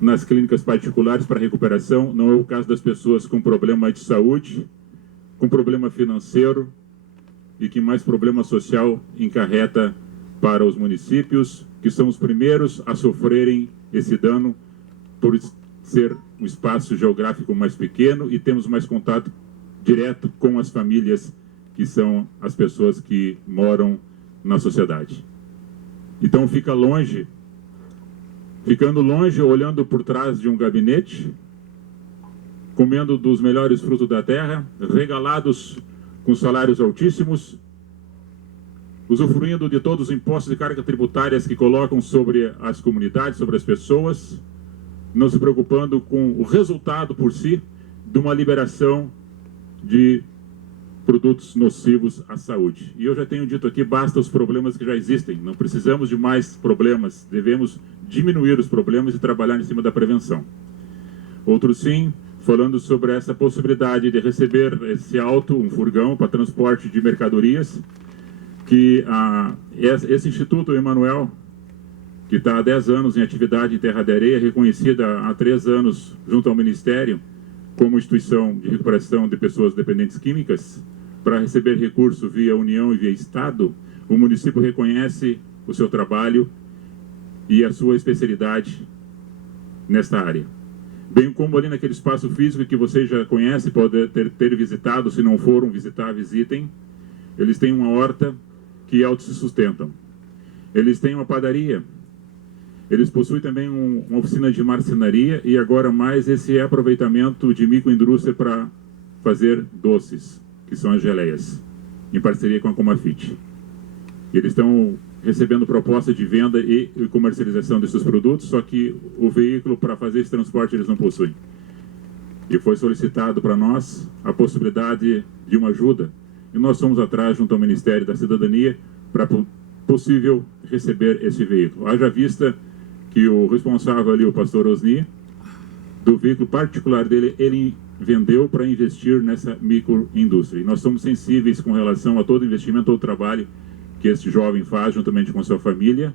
nas clínicas particulares para recuperação, não é o caso das pessoas com problema de saúde, com problema financeiro e que mais problema social encarreta para os municípios, que são os primeiros a sofrerem esse dano por ser um espaço geográfico mais pequeno e temos mais contato direto com as famílias, que são as pessoas que moram na sociedade. Então ficando longe, olhando por trás de um gabinete, comendo dos melhores frutos da terra, regalados com salários altíssimos, usufruindo de todos os impostos e cargas tributárias que colocam sobre as comunidades, sobre as pessoas, não se preocupando com o resultado por si de uma liberação de produtos nocivos à saúde. E eu já tenho dito aqui, basta os problemas que já existem, não precisamos de mais problemas, devemos diminuir os problemas e trabalhar em cima da prevenção. Outro sim, falando sobre essa possibilidade de receber esse auto, um furgão para transporte de mercadorias, que esse Instituto Emanuel, que está há 10 anos em atividade em Terra de Areia, reconhecida há 3 anos junto ao Ministério como instituição de recuperação de pessoas dependentes químicas, para receber recurso via União e via Estado, o município reconhece o seu trabalho e a sua especialidade nesta área. Bem como ali naquele espaço físico que vocês já conhecem, podem ter visitado, se não foram visitar, visitem. Eles têm uma horta que auto se sustentam. Eles têm uma padaria. Eles possuem também uma oficina de marcenaria e agora mais esse aproveitamento de microindústria para fazer doces, que são as geleias, em parceria com a Comafit. Eles estão recebendo proposta de venda e comercialização desses produtos, só que o veículo para fazer esse transporte eles não possuem. E foi solicitado para nós a possibilidade de uma ajuda, e nós somos atrás, junto ao Ministério da Cidadania, para possível receber esse veículo. Haja vista que o responsável ali, o pastor Osni, do veículo particular dele, ele vendeu para investir nessa microindústria. E nós somos sensíveis com relação a todo investimento, todo trabalho que este jovem faz, juntamente com a sua família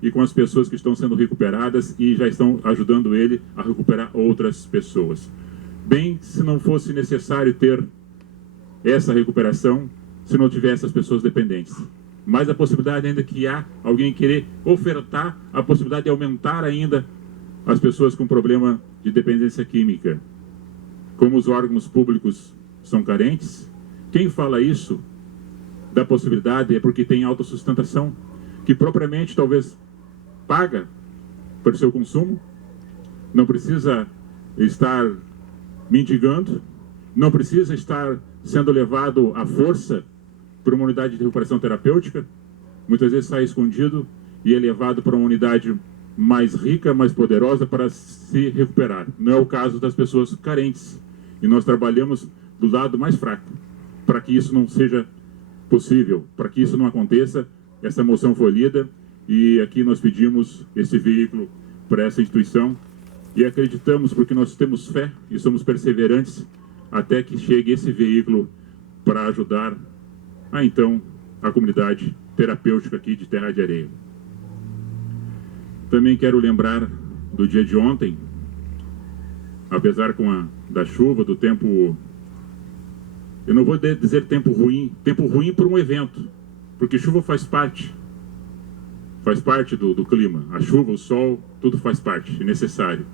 e com as pessoas que estão sendo recuperadas e já estão ajudando ele a recuperar outras pessoas. Bem, se não fosse necessário ter essa recuperação, se não tivesse as pessoas dependentes. Mas a possibilidade ainda que há alguém querer ofertar a possibilidade de aumentar ainda as pessoas com problema de dependência química. Como os órgãos públicos são carentes, quem fala isso da possibilidade é porque tem autossustentação, que propriamente talvez paga para o seu consumo, não precisa estar mendigando, não precisa estar sendo levado à força para uma unidade de recuperação terapêutica, muitas vezes sai escondido e é levado para uma unidade mais rica, mais poderosa para se recuperar. Não é o caso das pessoas carentes. E nós trabalhamos do lado mais fraco, para que isso não seja possível, para que isso não aconteça. Essa moção foi lida e aqui nós pedimos esse veículo para essa instituição e acreditamos, porque nós temos fé e somos perseverantes, até que chegue esse veículo para ajudar então a comunidade terapêutica aqui de Terra de Areia. Também quero lembrar do dia de ontem, apesar da chuva, do tempo, eu não vou dizer tempo ruim por um evento, porque chuva faz parte do clima, a chuva, o sol, tudo faz parte, é necessário.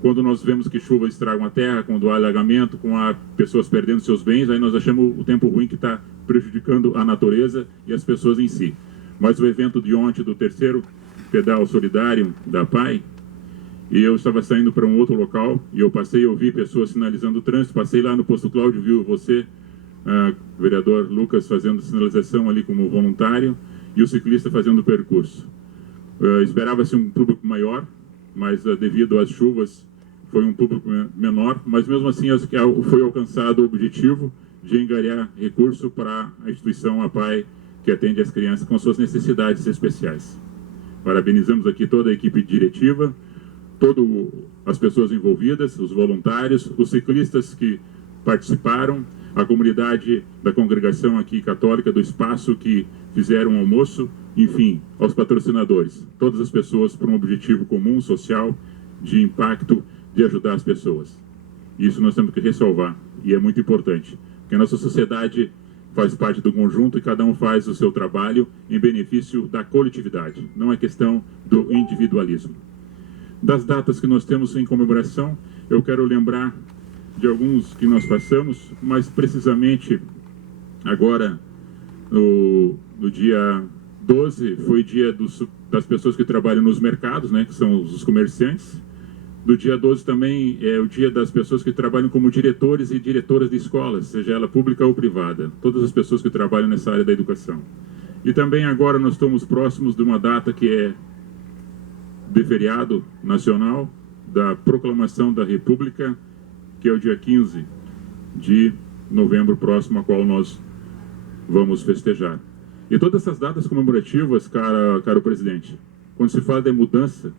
Quando nós vemos que chuva estraga a terra, quando há alagamento, com pessoas perdendo seus bens, aí nós achamos o tempo ruim que está prejudicando a natureza e as pessoas em si. Mas o evento de ontem, do terceiro pedal solidário da PAI, e eu estava saindo para um outro local, e eu vi pessoas sinalizando o trânsito, passei lá no posto Cláudio, viu você, vereador Lucas, fazendo sinalização ali como voluntário, e o ciclista fazendo o percurso. Esperava-se um público maior, mas devido às chuvas foi um público menor, mas mesmo assim foi alcançado o objetivo de angariar recurso para a instituição APAI, que atende as crianças com suas necessidades especiais. Parabenizamos aqui toda a equipe diretiva, todas as pessoas envolvidas, os voluntários, os ciclistas que participaram, a comunidade da congregação aqui católica do espaço que fizeram um almoço, enfim, aos patrocinadores, todas as pessoas por um objetivo comum, social, de impacto de ajudar as pessoas. Isso nós temos que ressalvar, e é muito importante, porque a nossa sociedade faz parte do conjunto e cada um faz o seu trabalho em benefício da coletividade, não é questão do individualismo. Das datas que nós temos em comemoração, eu quero lembrar de alguns que nós passamos, mas precisamente agora, no dia 12, foi dia das pessoas que trabalham nos mercados, né, que são os comerciantes. Do dia 12 também é o dia das pessoas que trabalham como diretores e diretoras de escolas, seja ela pública ou privada, todas as pessoas que trabalham nessa área da educação. E também agora nós estamos próximos de uma data que é de feriado nacional, da proclamação da República, que é o dia 15 de novembro próximo, a qual nós vamos festejar. E todas essas datas comemorativas, caro presidente, quando se fala de mudança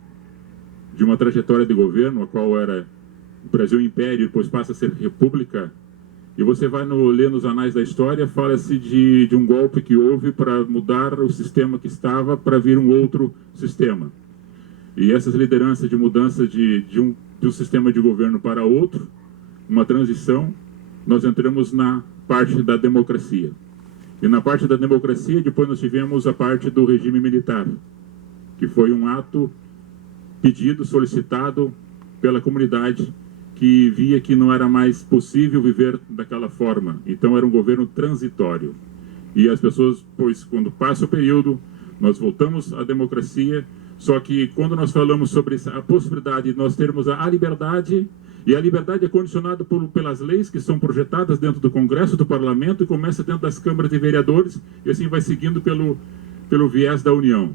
de uma trajetória de governo, a qual era o Brasil Império, depois passa a ser República, e você vai ler nos anais da história, fala-se de um golpe que houve para mudar o sistema que estava para vir um outro sistema. E essas lideranças de mudança de um sistema de governo para outro, uma transição, nós entramos na parte da democracia. E na parte da democracia, depois nós tivemos a parte do regime militar, que foi um ato pedido, solicitado pela comunidade, que via que não era mais possível viver daquela forma. Então era um governo transitório. E as pessoas, pois, quando passa o período, nós voltamos à democracia, só que quando nós falamos sobre a possibilidade de nós termos a liberdade, e a liberdade é condicionada pelas leis que são projetadas dentro do Congresso, do Parlamento, e começa dentro das câmaras de vereadores, e assim vai seguindo pelo viés da União,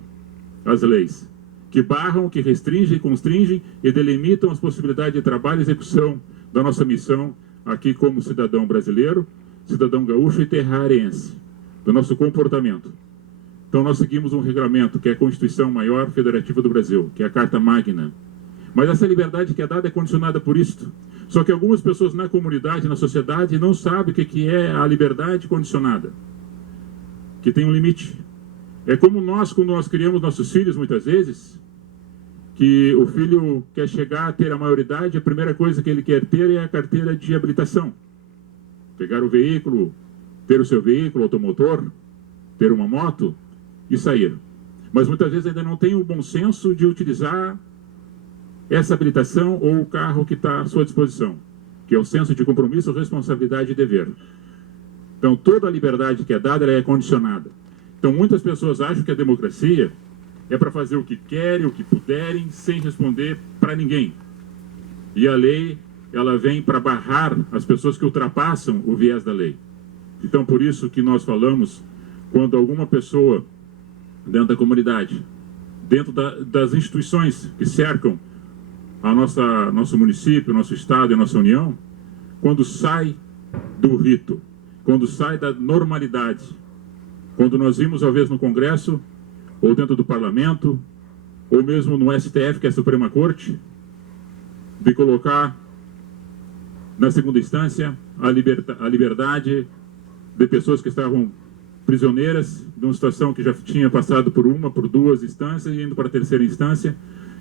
as leis, que barram, que restringem, constringem e delimitam as possibilidades de trabalho e execução da nossa missão aqui como cidadão brasileiro, cidadão gaúcho e terrarense, do nosso comportamento. Então nós seguimos um regulamento, que é a Constituição Maior Federativa do Brasil, que é a Carta Magna. Mas essa liberdade que é dada é condicionada por isto. Só que algumas pessoas na comunidade, na sociedade, não sabem o que é a liberdade condicionada, que tem um limite. É como nós, quando nós criamos nossos filhos, muitas vezes, que o filho quer chegar a ter a maioridade, a primeira coisa que ele quer ter é a carteira de habilitação. Pegar o veículo, ter o seu veículo automotor, ter uma moto e sair. Mas muitas vezes ainda não tem o bom senso de utilizar essa habilitação ou o carro que está à sua disposição, que é o senso de compromisso, responsabilidade e dever. Então toda a liberdade que é dada, ela é condicionada. Então muitas pessoas acham que a democracia é para fazer o que querem, o que puderem, sem responder para ninguém. E a lei, ela vem para barrar as pessoas que ultrapassam o viés da lei. Então por isso que nós falamos, quando alguma pessoa dentro da comunidade, dentro das instituições que cercam nosso município, nosso estado e a nossa união, quando sai do rito, quando sai da normalidade, quando nós vimos, às vezes, no Congresso, ou dentro do Parlamento, ou mesmo no STF, que é a Suprema Corte, de colocar na segunda instância a liberdade de pessoas que estavam prisioneiras, de uma situação que já tinha passado por duas instâncias, e indo para a terceira instância,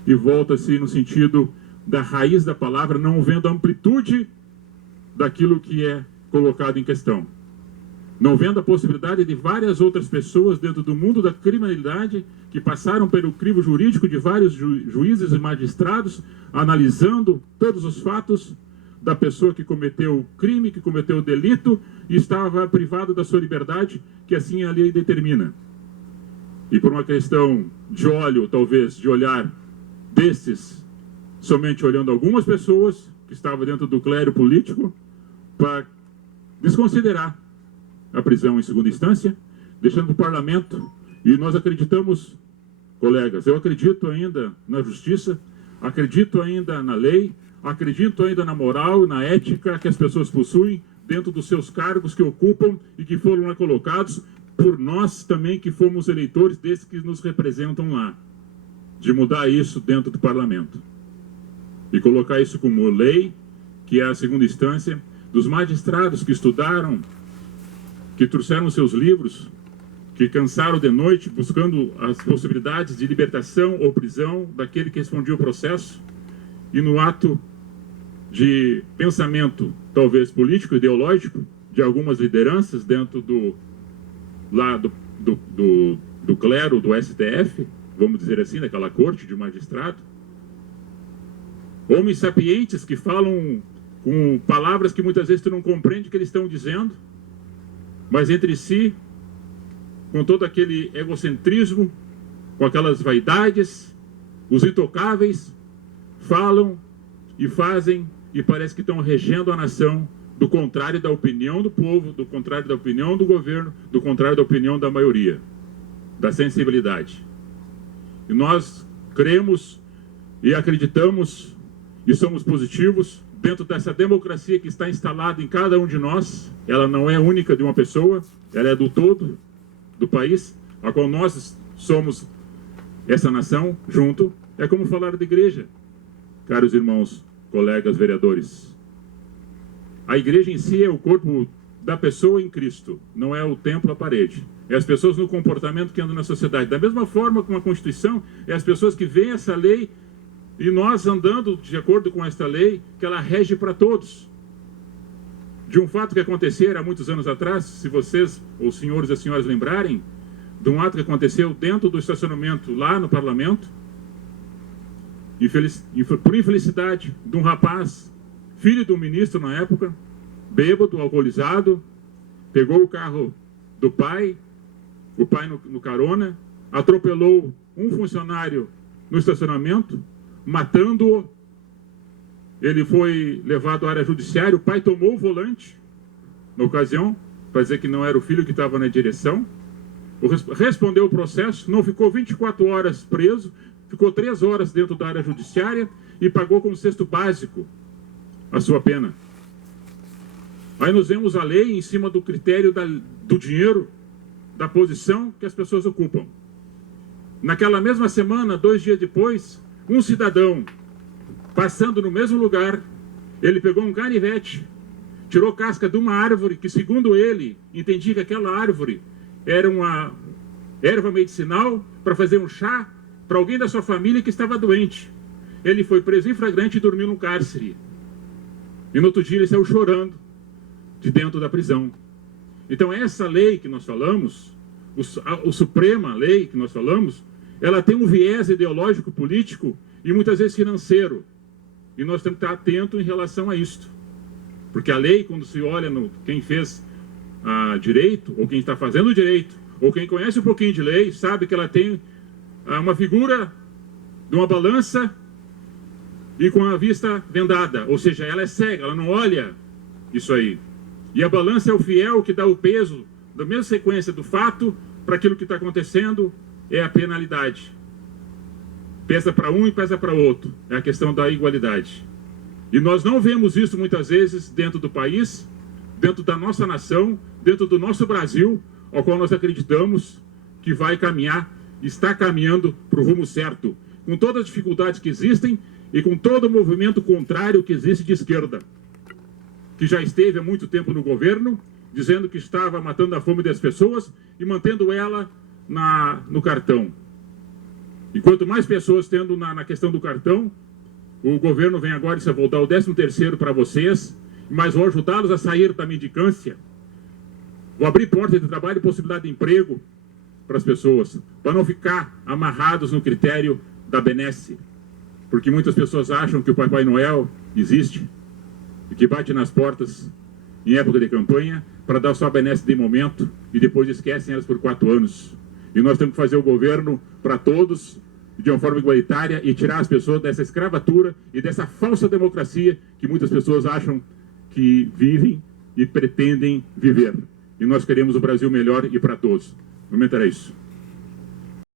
e volta-se no sentido da raiz da palavra, não vendo a amplitude daquilo que é colocado em questão. Não vendo a possibilidade de várias outras pessoas dentro do mundo da criminalidade que passaram pelo crivo jurídico de vários juízes e magistrados, analisando todos os fatos da pessoa que cometeu o crime, que cometeu o delito e estava privado da sua liberdade, que assim a lei determina. E por uma questão de olho, talvez, de olhar desses, somente olhando algumas pessoas que estavam dentro do clero político, para desconsiderar a prisão em segunda instância, deixando o parlamento. E nós acreditamos, colegas, eu acredito ainda na justiça, acredito ainda na lei, acredito ainda na moral, na ética que as pessoas possuem dentro dos seus cargos que ocupam e que foram lá colocados por nós também, que fomos eleitores desses que nos representam lá, de mudar isso dentro do parlamento e colocar isso como lei, que é a segunda instância, dos magistrados que estudaram, que trouxeram seus livros, que cansaram de noite buscando as possibilidades de libertação ou prisão daquele que respondia o processo, e no ato de pensamento, talvez político, ideológico, de algumas lideranças dentro do clero do STF, vamos dizer assim, daquela corte de magistrado. Homens sapientes que falam com palavras que muitas vezes tu não compreende o que eles estão dizendo, mas entre si, com todo aquele egocentrismo, com aquelas vaidades, os intocáveis, falam e fazem e parece que estão regendo a nação do contrário da opinião do povo, do contrário da opinião do governo, do contrário da opinião da maioria, da sensibilidade. E nós cremos e acreditamos e somos positivos dentro dessa democracia que está instalada em cada um de nós. Ela não é única de uma pessoa, ela é do todo, do país, a qual nós somos essa nação junto. É como falar de igreja, caros irmãos, colegas vereadores. A igreja em si é o corpo da pessoa em Cristo, não é o templo, a parede. É as pessoas no comportamento que andam na sociedade. Da mesma forma com a Constituição, é as pessoas que veem essa lei e nós andando de acordo com esta lei, que ela rege para todos. De um fato que aconteceu há muitos anos atrás, se vocês, os senhores e as senhoras lembrarem, de um ato que aconteceu dentro do estacionamento lá no parlamento, por infelicidade de um rapaz, filho de um ministro na época, bêbado, alcoolizado, pegou o carro do pai, o pai no carona, atropelou um funcionário no estacionamento, matando-o. Ele foi levado à área judiciária, o pai tomou o volante, na ocasião, para dizer que não era o filho que estava na direção, respondeu o processo, não ficou 24 horas preso, ficou 3 horas dentro da área judiciária e pagou como cesto básico a sua pena. Aí nós vemos a lei em cima do critério do dinheiro, da posição que as pessoas ocupam. Naquela mesma semana, 2 dias depois, um cidadão, passando no mesmo lugar, ele pegou um canivete, tirou casca de uma árvore que, segundo ele, entendia que aquela árvore era uma erva medicinal para fazer um chá para alguém da sua família que estava doente. Ele foi preso em flagrante e dormiu no cárcere. E no outro dia ele saiu chorando de dentro da prisão. Então essa lei que nós falamos, a suprema lei que nós falamos, ela tem um viés ideológico, político e muitas vezes financeiro. E nós temos que estar atentos em relação a isto. Porque a lei, quando se olha no quem fez direito, ou quem está fazendo direito, ou quem conhece um pouquinho de lei, sabe que ela tem uma figura de uma balança e com a vista vendada. Ou seja, ela é cega, ela não olha isso aí. E a balança é o fiel que dá o peso da mesma sequência do fato para aquilo que está acontecendo, é a penalidade. Pesa para um e pesa para outro. É a questão da igualdade. E nós não vemos isso muitas vezes dentro do país, dentro da nossa nação, dentro do nosso Brasil, ao qual nós acreditamos que vai caminhar, está caminhando para o rumo certo, com todas as dificuldades que existem e com todo o movimento contrário que existe de esquerda, que já esteve há muito tempo no governo, dizendo que estava matando a fome das pessoas e mantendo ela no cartão. E quanto mais pessoas tendo na questão do cartão, o governo vem agora e vou dar o 13º para vocês, mas vou ajudá-los a sair da mendicância. Vou abrir portas de trabalho e possibilidade de emprego para as pessoas, para não ficar amarrados no critério da benesse. Porque muitas pessoas acham que o Papai Noel existe e que bate nas portas em época de campanha para dar só a benesse de momento e depois esquecem elas por 4 anos. E nós temos que fazer o governo para todos, de uma forma igualitária, e tirar as pessoas dessa escravatura e dessa falsa democracia que muitas pessoas acham que vivem e pretendem viver. E nós queremos o Brasil melhor e para todos. No momento era isso.